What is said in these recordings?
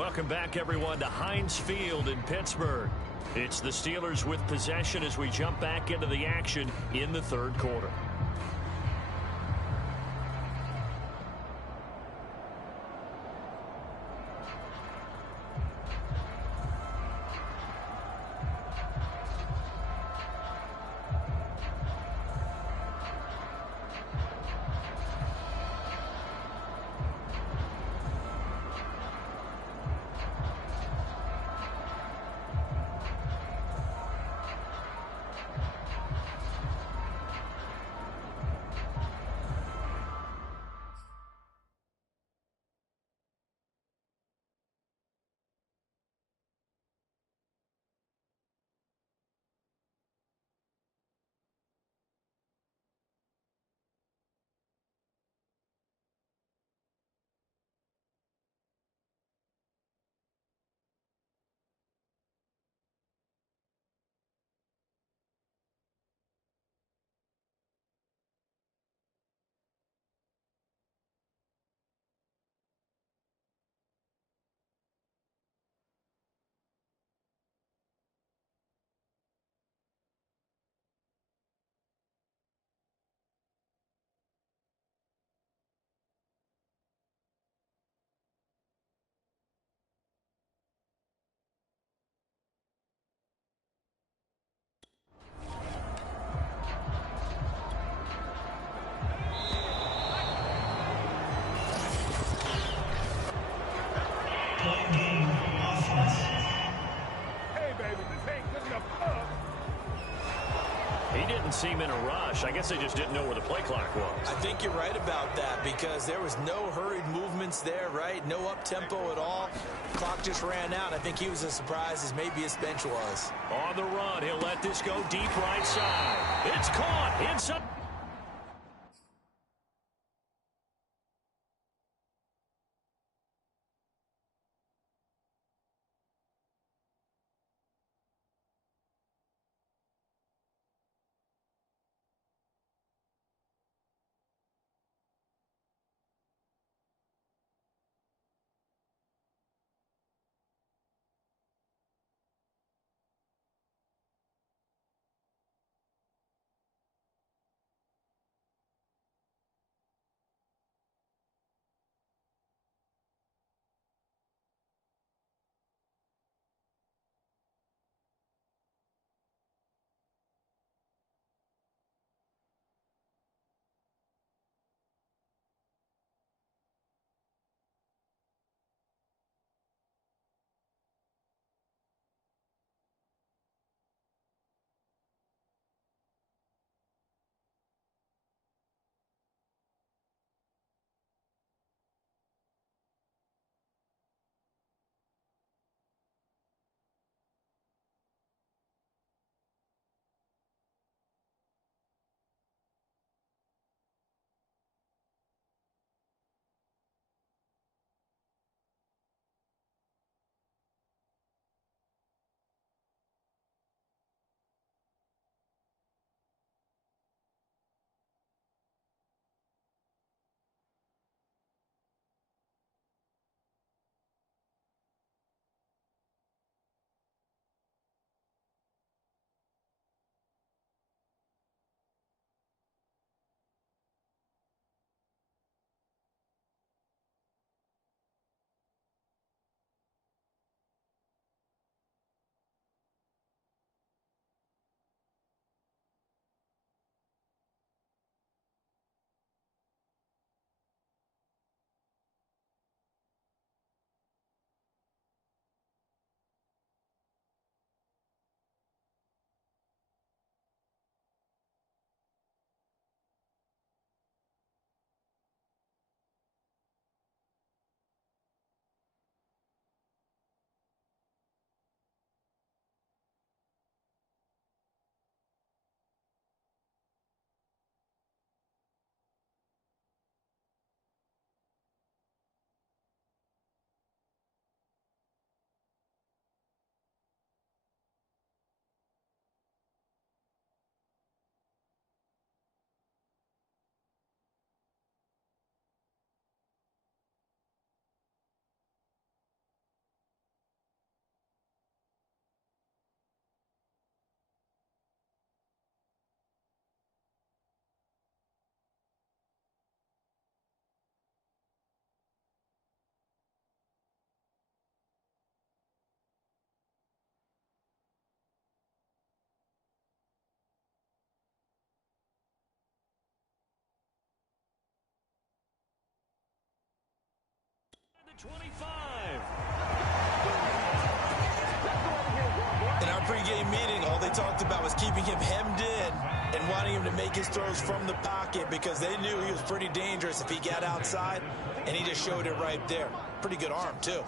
Welcome back, everyone, to Heinz Field in Pittsburgh. It's the Steelers with possession as we jump back into the action in the third quarter. Seem in a rush. I guess they just didn't know where the play clock was. I think you're right about that because there was no hurried movements there, right? No up-tempo at all. Clock just ran out. I think he was as surprised as maybe his bench was. On the run, he'll let this go deep right side. It's caught inside. 25. In our pregame meeting, all they talked about was keeping him hemmed in and wanting him to make his throws from the pocket because they knew he was pretty dangerous if he got outside, and he just showed it right there. Pretty good arm, too.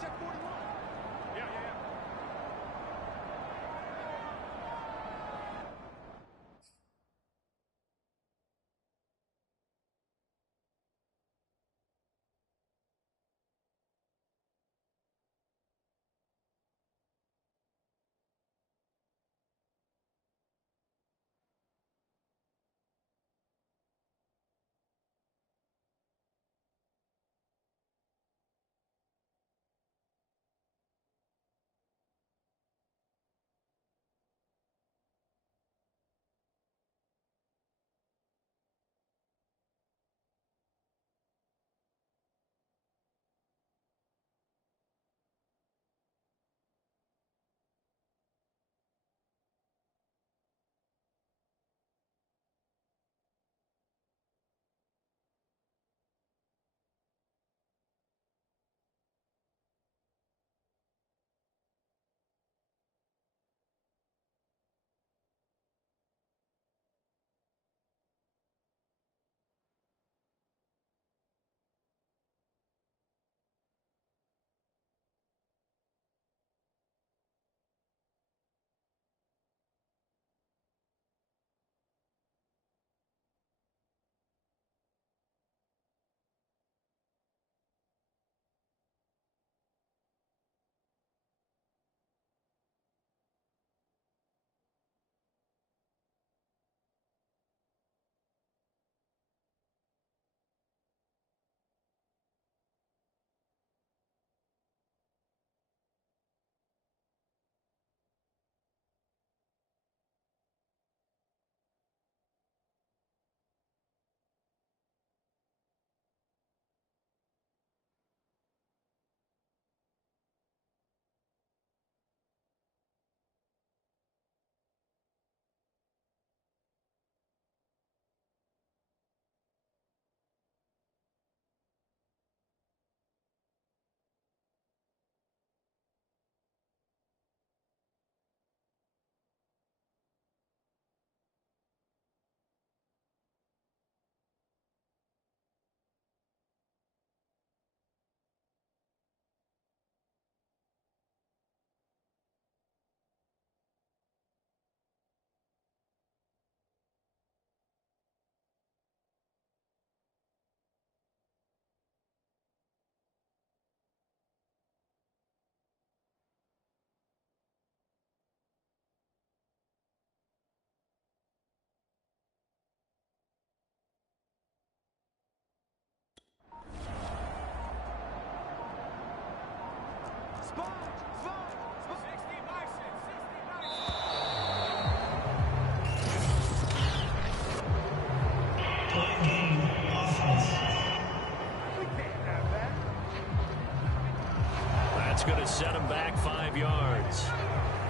That's going to set him back 5 yards.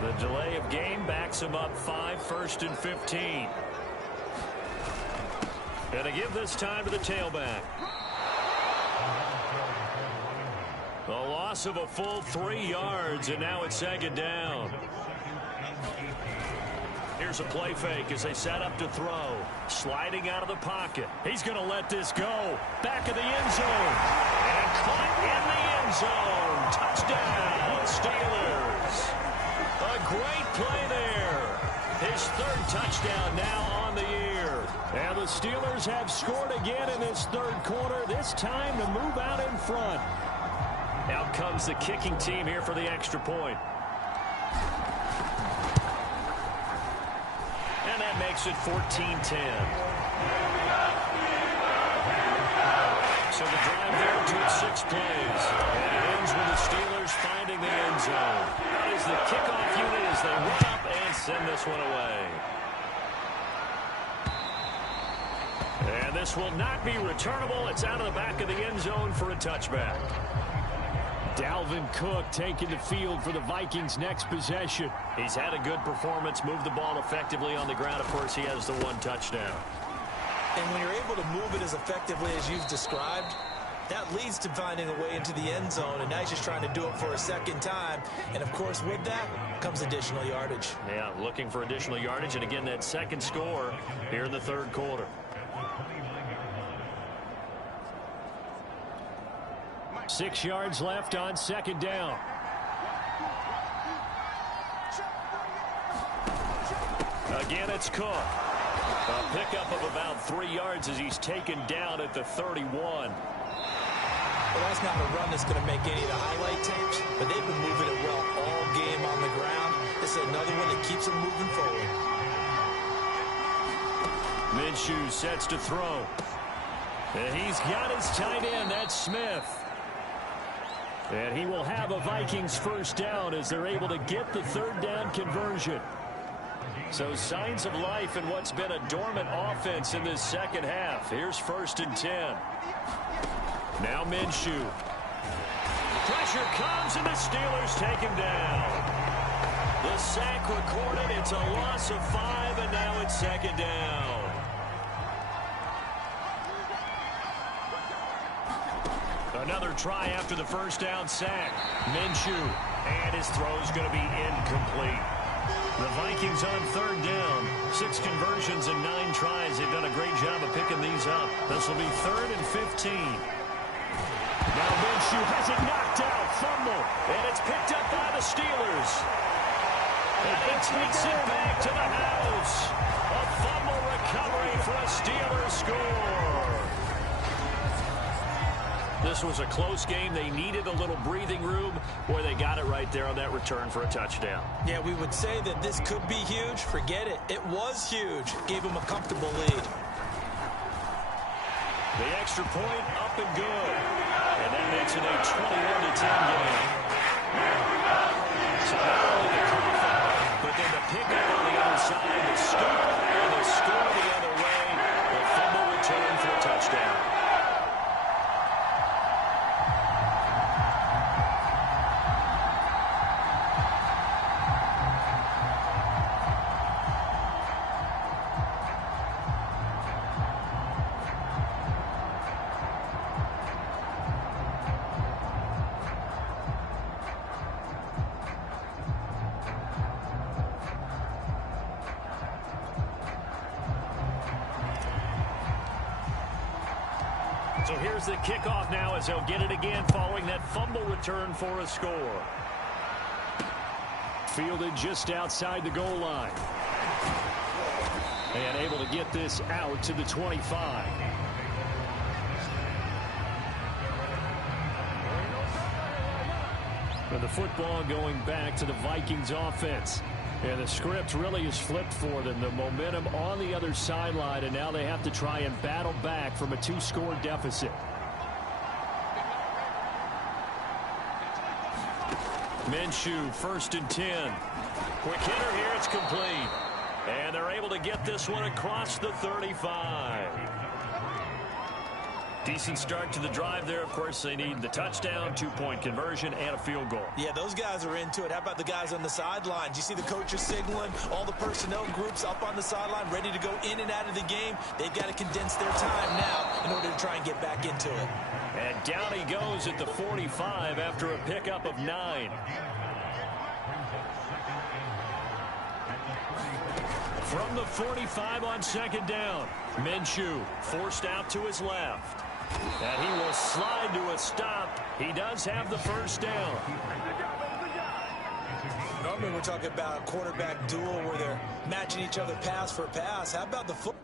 The delay of game backs him up 5, 1st and 15. And to give this time to the tailback. A loss of a full 3 yards, and now it's 2nd down. Here's a play fake as they set up to throw. Sliding out of the pocket. He's going to let this go. Back of the end zone. And caught in the end zone. Touchdown, Steelers. A great play there. His 3rd touchdown now on the year. And the Steelers have scored again in this 3rd quarter, this time to move out in front. Out comes the kicking team here for the extra point. And that makes it 14-10. So the drive there took 6 plays. And it ends with the Steelers finding the end zone. That is the kickoff unit as they run up and send this one away. And this will not be returnable. It's out of the back of the end zone for a touchback. Dalvin Cook taking the field for the Vikings' next possession. He's had a good performance, moved the ball effectively on the ground. Of course, he has the 1 touchdown. And when you're able to move it as effectively as you've described, That leads to finding a way into the end zone, and now he's just trying to do it for a second time. And, of course, with that comes additional yardage. Yeah, looking for additional yardage, and again, that second score here in the third quarter. Six yards left on second down. Again, it's Cook. A pickup of about 3 yards as he's taken down at the 31. Well, that's not a run that's going to make any of the highlight tapes, but they've been moving it well all game on the ground. This is another one that keeps them moving forward. Minshew sets to throw. And he's got his tight end. That's Smith. And he will have a Vikings first down as they're able to get the third down conversion. So signs of life in what's been a dormant offense in this second half. Here's 1st and 10. Now Minshew. Pressure comes and the Steelers take him down. The sack recorded. It's a loss of 5 and now it's second down. Another try after the first down sack. Minshew. And his throw's going to be incomplete. The Vikings on third down. 6 conversions and 9 tries. They've done a great job of picking these up. This will be 3rd and 15. Now Minshew has it knocked out. Fumble. And it's picked up by the Steelers. And he takes it back to the house. A fumble recovery for a Steelers score. This was a close game. They needed a little breathing room. Boy, they got it right there on that return for a touchdown. Yeah, we would say that this could be huge. Forget it. It was huge. Gave them a comfortable lead. The extra point up and good. And that makes it a 21-10 game. So not only the comeback, but then the pickup on the other side, the scoop, and the score the other way. The fumble return for a touchdown. So here's the kickoff now as they'll get it again following that fumble return for a score. Fielded just outside the goal line. And able to get this out to the 25. And the football going back to the Vikings offense. And the script really is flipped for them. The momentum on the other sideline, and now they have to try and battle back from a 2-score deficit. Minshew, 1st and 10. Quick hitter here, it's complete. And they're able to get this one across the 35. Decent start to the drive there. Of course, they need the touchdown, 2-point conversion, and a field goal. Yeah, those guys are into it. How about the guys on the sidelines? You see the coaches signaling, all the personnel groups up on the sideline, ready to go in and out of the game. They've got to condense their time now in order to try and get back into it. And down he goes at the 45 after a pickup of 9. From the 45 on second down, Minshew forced out to his left. And he will slide to a stop. He does have the first down. Normally we're talking about a quarterback duel where they're matching each other pass for pass. How about the football?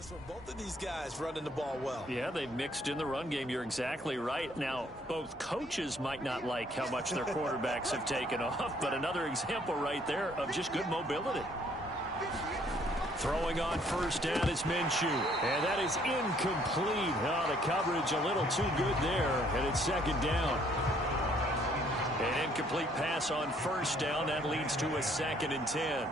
this one. Both of these guys running the ball well. Yeah, they've mixed in the run game. You're exactly right. Now, both coaches might not like how much their quarterbacks have taken off, but another example right there of just good mobility. Throwing on first down is Minshew. And that is incomplete. Oh, the coverage a little too good there, and it's second down. An incomplete pass on first down. That leads to a 2nd and 10.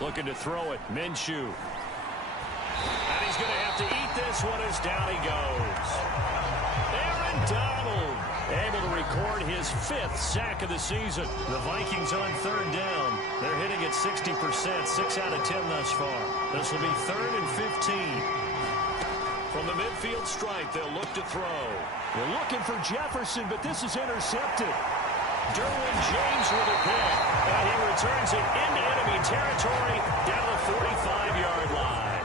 Looking to throw it, Minshew. And he's going to have to eat this one as down he goes. Aaron Donald able to record his 5th sack of the season. The Vikings on 3rd down. They're hitting at 60%, 6 out of 10 thus far. This will be 3rd and 15. From the midfield stripe, they'll look to throw. They're looking for Jefferson, but this is intercepted. Derwin James with a pick. And he returns it into enemy territory down the 45-yard line.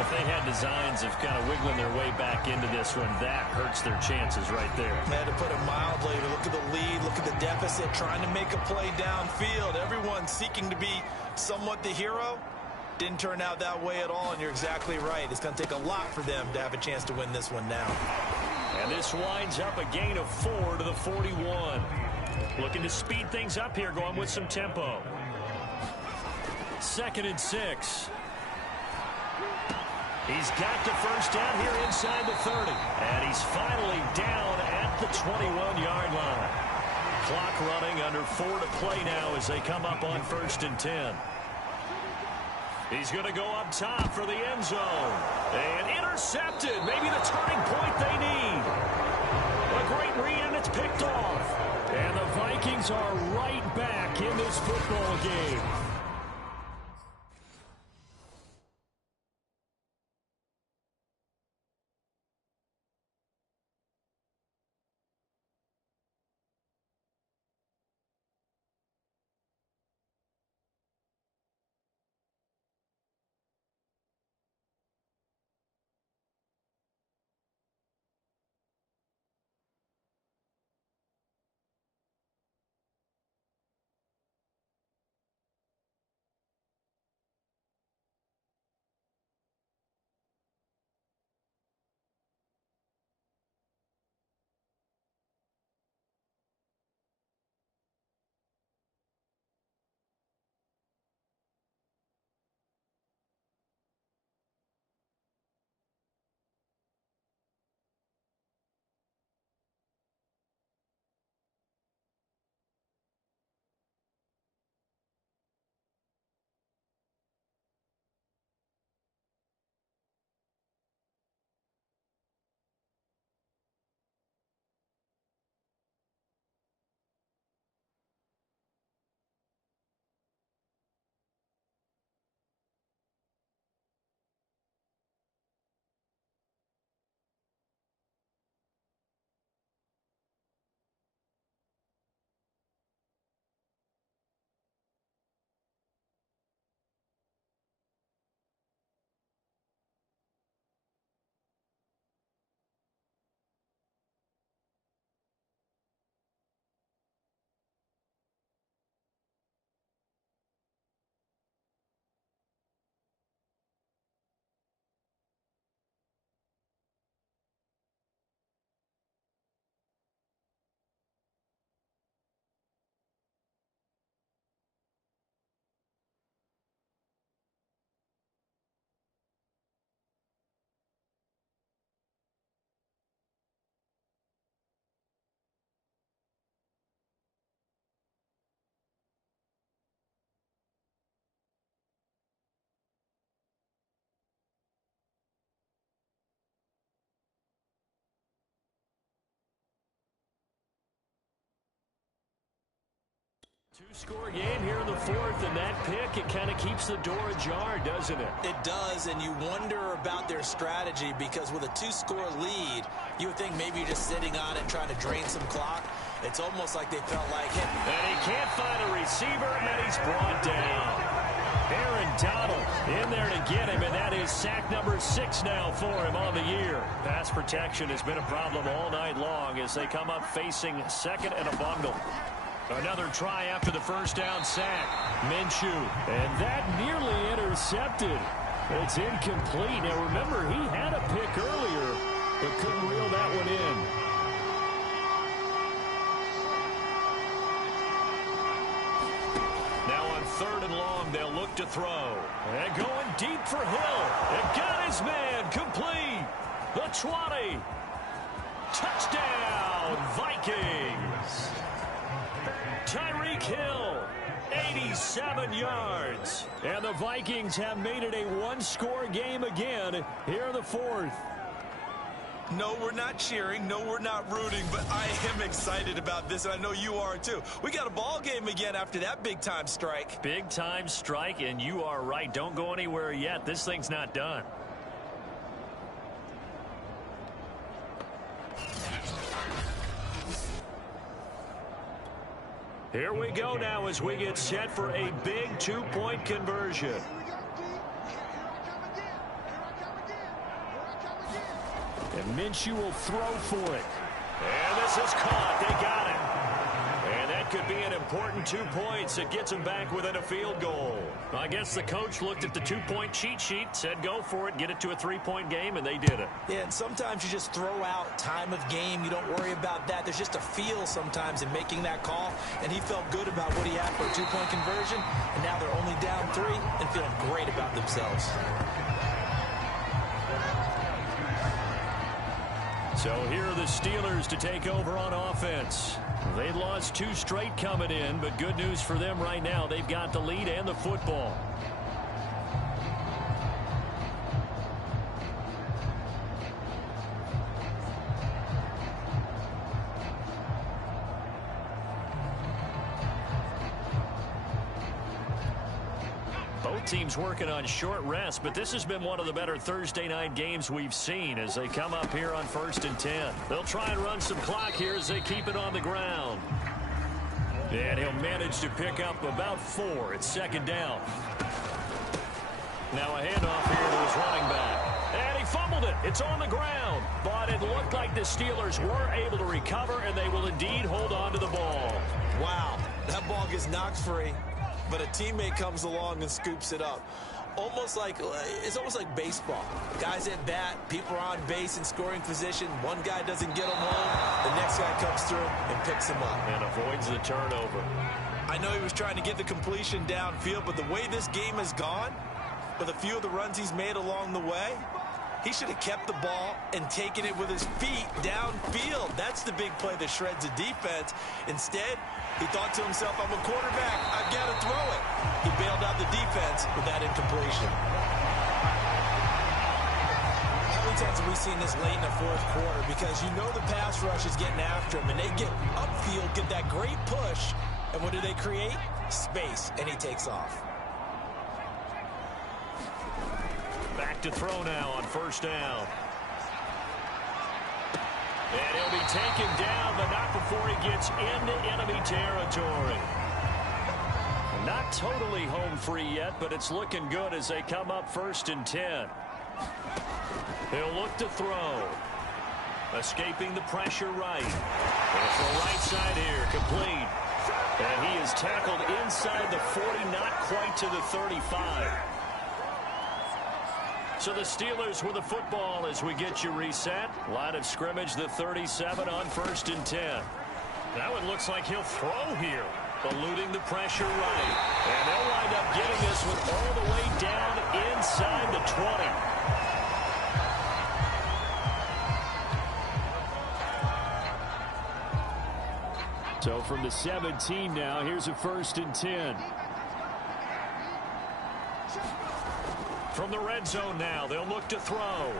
If they had designs of kind of wiggling their way back into this one, that hurts their chances right there. Man, to put it mildly, look at the lead, look at the deficit, trying to make a play downfield. Everyone seeking to be somewhat the hero. Didn't turn out that way at all, and you're exactly right. It's going to take a lot for them to have a chance to win this one now. And this winds up a gain of 4 to the 41. Looking to speed things up here, going with some tempo. 2nd and 6. He's got the first down here inside the 30. And he's finally down at the 21-yard line. Clock running, under 4 to play now as they come up on 1st and 10. He's going to go up top for the end zone. And intercepted. Maybe the turning point they need. A great read, and it's picked off. And the Vikings are right back in this football game. Two-score game here in the 4th, and that pick, it kind of keeps the door ajar, doesn't it? It does, and you wonder about their strategy because with a 2-score lead, you would think maybe you're just sitting on it trying to drain some clock. It's almost like they felt like him. And he can't find a receiver, and he's brought down. Aaron Donald in there to get him, and that is sack number 6 now for him on the year. Pass protection has been a problem all night long as they come up facing 2nd and a bundle. Another try after the first down sack. Minshew. And that nearly intercepted. It's incomplete. Now, remember, he had a pick earlier, but couldn't reel that one in. Now on 3rd and long, they'll look to throw. And going deep for Hill. And got his man complete. The 20. Touchdown, Vikings. Tyreek Hill, 87 yards. And the Vikings have made it a one-score game again here in the 4th. No, we're not cheering. No, we're not rooting. But I am excited about this, and I know you are too. We got a ball game again after that big-time strike. Big-time strike, and you are right. Don't go anywhere yet. This thing's not done. Here we go now as we get set for a big 2-point conversion. And Minshew will throw for it. And this is caught. They got it. And that could be an important 2 points. It gets them back within a field goal. I guess the coach looked at the 2-point cheat sheet, said go for it, get it to a 3-point game, and they did it. Yeah, and sometimes you just throw out time of game. You don't worry about that. There's just a feel sometimes in making that call, and he felt good about what he had for a 2-point conversion, and now they're only down 3 and feeling great about themselves. So here are the Steelers to take over on offense. They lost 2 straight coming in, but good news for them right now. They've got the lead and the football. Both teams working on short rest, but this has been one of the better Thursday night games we've seen as they come up here on 1st and 10. They'll try and run some clock here as they keep it on the ground. And he'll manage to pick up about 4. It's 2nd down. Now a handoff here to his running back. And he fumbled it. It's on the ground. But it looked like the Steelers were able to recover, and they will indeed hold on to the ball. Wow, that ball gets knocked free, but a teammate comes along and scoops it up. It's almost like baseball. Guys at bat, people are on base in scoring position. One guy doesn't get him home. The next guy comes through and picks him up. And avoids the turnover. I know he was trying to get the completion downfield, but the way this game has gone, with a few of the runs he's made along the way, he should have kept the ball and taken it with his feet downfield. That's the big play that shreds a defense. Instead, he thought to himself, I'm a quarterback. I've got to throw it. He bailed out the defense with that incompletion. How many times have we seen this late in the 4th quarter? Because you know the pass rush is getting after him, and they get upfield, get that great push, and what do they create? Space, and he takes off. Back to throw now on 1st down. And he'll be taken down, but not before he gets into enemy territory. Not totally home free yet, but it's looking good as they come up 1st and 10. He'll look to throw. Escaping the pressure right. And it's the right side here, complete. And he is tackled inside the 40, not quite to the 35. So the Steelers with the football as we get you reset. Line of scrimmage, the 37 on 1st and 10. Now it looks like he'll throw here, eluding the pressure right. And they'll wind up getting this one all the way down inside the 20. So from the 17 now, here's a 1st and 10. From the red zone now, they'll look to throw.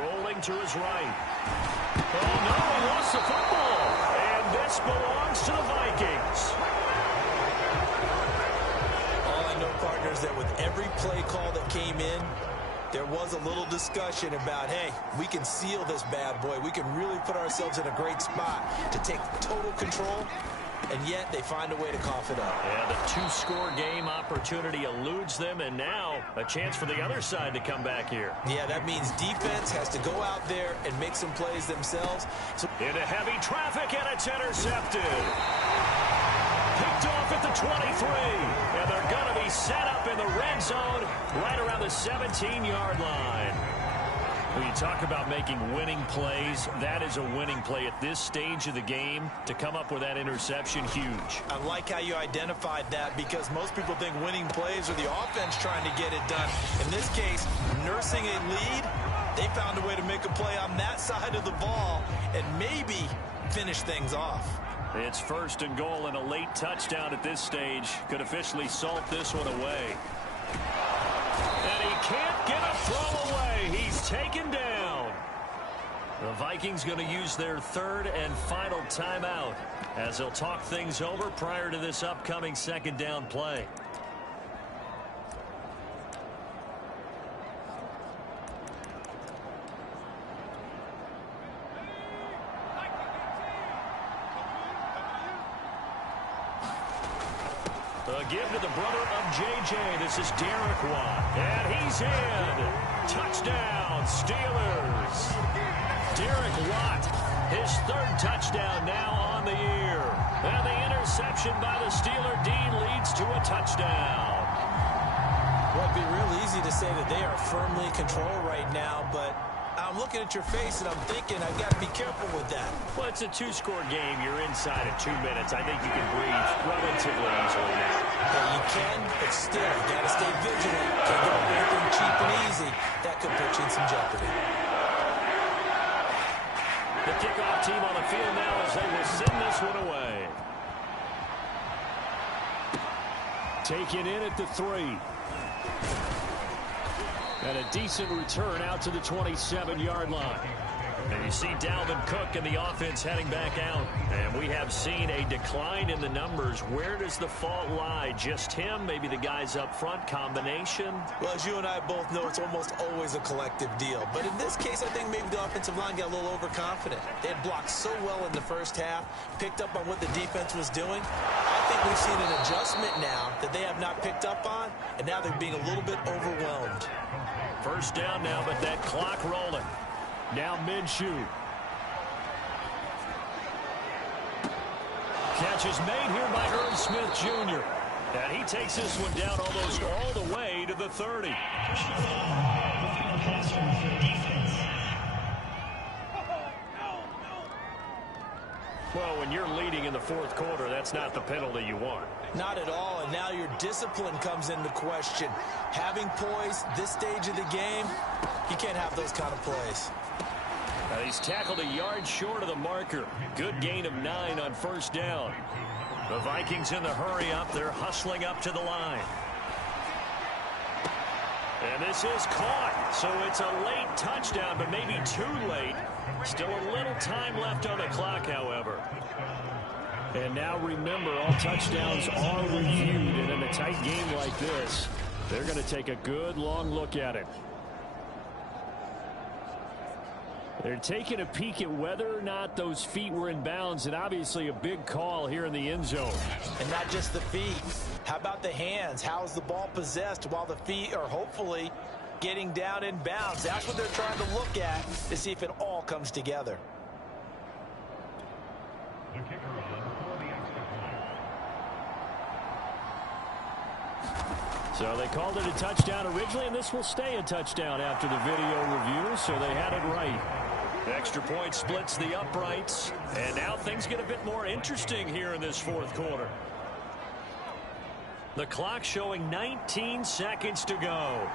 Rolling to his right. Oh, no, he lost the football. And this belongs to the Vikings. All I know, partners, that with every play call that came in, there was a little discussion about, hey, we can seal this bad boy. We can really put ourselves in a great spot to take total control. And yet they find a way to cough it up. And a 2-score game opportunity eludes them, and now a chance for the other side to come back here. Yeah, that means defense has to go out there and make some plays themselves. Into heavy traffic, and it's intercepted. Picked off at the 23. And they're going to be set up in the red zone right around the 17-yard line. When you talk about making winning plays, that is a winning play at this stage of the game. To come up with that interception, huge. I like how you identified that, because most people think winning plays are the offense trying to get it done. In this case, nursing a lead, they found a way to make a play on that side of the ball and maybe finish things off. It's 1st and goal, and a late touchdown at this stage could officially salt this one away. And he can't get a throw away. He's taken down. The Vikings going to use their 3rd and final timeout as they'll talk things over prior to this upcoming 2nd down play. A give to the brother of J.J. This is Derek Watt. And he's in. Touchdown, Steelers. Derek Watt, his 3rd touchdown now on the year. And the interception by the Steeler D leads to a touchdown. Well, it'd be real easy to say that they are firmly in control right now, but I'm looking at your face and I'm thinking I've got to be careful with that. Well, it's a 2-score game. You're inside of 2 minutes. I think you can breathe relatively easily now. Yeah, you can, but still, you got to stay vigilant. Can't go for anything cheap and easy. That could put you in some jeopardy. The kickoff team on the field now as they will send this one away. Taken in at the 3. And a decent return out to the 27-yard line. And you see Dalvin Cook and the offense heading back out. And we have seen a decline in the numbers. Where does the fault lie? Just him? Maybe the guys up front? Combination? Well, as you and I both know, it's almost always a collective deal. But in this case, I think maybe the offensive line got a little overconfident. They had blocked so well in the first half, picked up on what the defense was doing. I think we've seen an adjustment now that they have not picked up on, and now they're being a little bit overwhelmed. 1st down now, but that clock rolling. Now Minshew. Catch is made here by Irv Smith Jr. And he takes this one down almost all the way to the 30. Well, when you're leading in the 4th quarter, that's not the penalty you want. Not at all, and now your discipline comes into question. Having poise this stage of the game, you can't have those kind of plays. Now he's tackled a yard short of the marker. Good gain of 9 on 1st down. The Vikings in the hurry up. They're hustling up to the line. And this is caught. So it's a late touchdown, but maybe too late. Still a little time left on the clock, however. And now remember, all touchdowns are reviewed. And in a tight game like this, they're going to take a good long look at it. They're taking a peek at whether or not those feet were in bounds, and obviously a big call here in the end zone. And not just the feet. How about the hands? How is the ball possessed while the feet are hopefully getting down in bounds? That's what they're trying to look at to see if it all comes together. So they called it a touchdown originally, and this will stay a touchdown after the video review, so they had it right. Extra point splits the uprights, and now things get a bit more interesting here in this 4th quarter. The clock showing 19 seconds to go.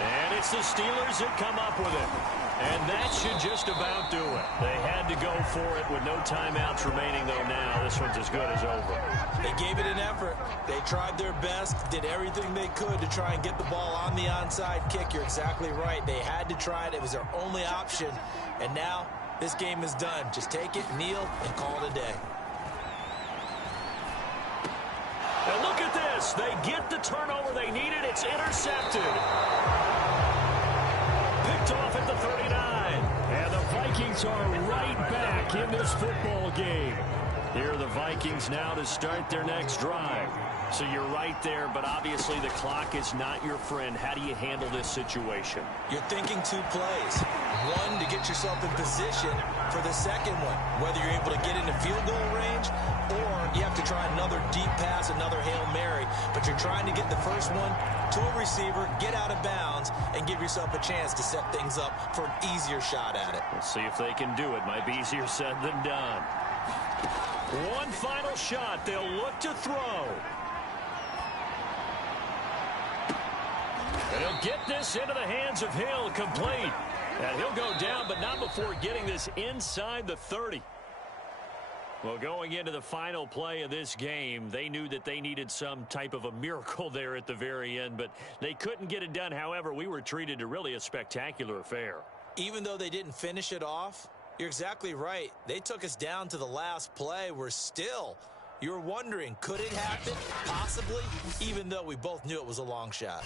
And it's the Steelers that come up with it. And that should just about do it. They had to go for it with no timeouts remaining, though now this one's as good as over. They gave it an effort. They tried their best, did everything they could to try and get the ball on the onside kick. You're exactly right. They had to try it. It was their only option. And now this game is done. Just take it, kneel, and call it a day. And look at this. They get the turnover they needed. It's intercepted. Picked off at the 39. And the Vikings are right back in this football game. Here are the Vikings now to start their next drive. So you're right there, but obviously the clock is not your friend. How do you handle this situation? You're thinking 2 plays. 1, to get yourself in position for the second one, whether you're able to get into field goal range or you have to try another deep pass, another Hail Mary, but you're trying to get the first one to a receiver, get out of bounds, and give yourself a chance to set things up for an easier shot at it. Let's see if they can do it. Might be easier said than done. One final shot. They'll look to throw. And he'll get this into the hands of Hill, complete. And he'll go down, but not before getting this inside the 30. Well, going into the final play of this game, they knew that they needed some type of a miracle there at the very end, but they couldn't get it done. However, we were treated to really a spectacular affair. Even though they didn't finish it off, you're exactly right. They took us down to the last play. We're still, you're wondering, could it happen? Possibly, even though we both knew it was a long shot.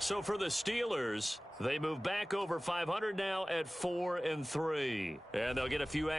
So for the Steelers, they move back over 500 now at 4-3. And they'll get a few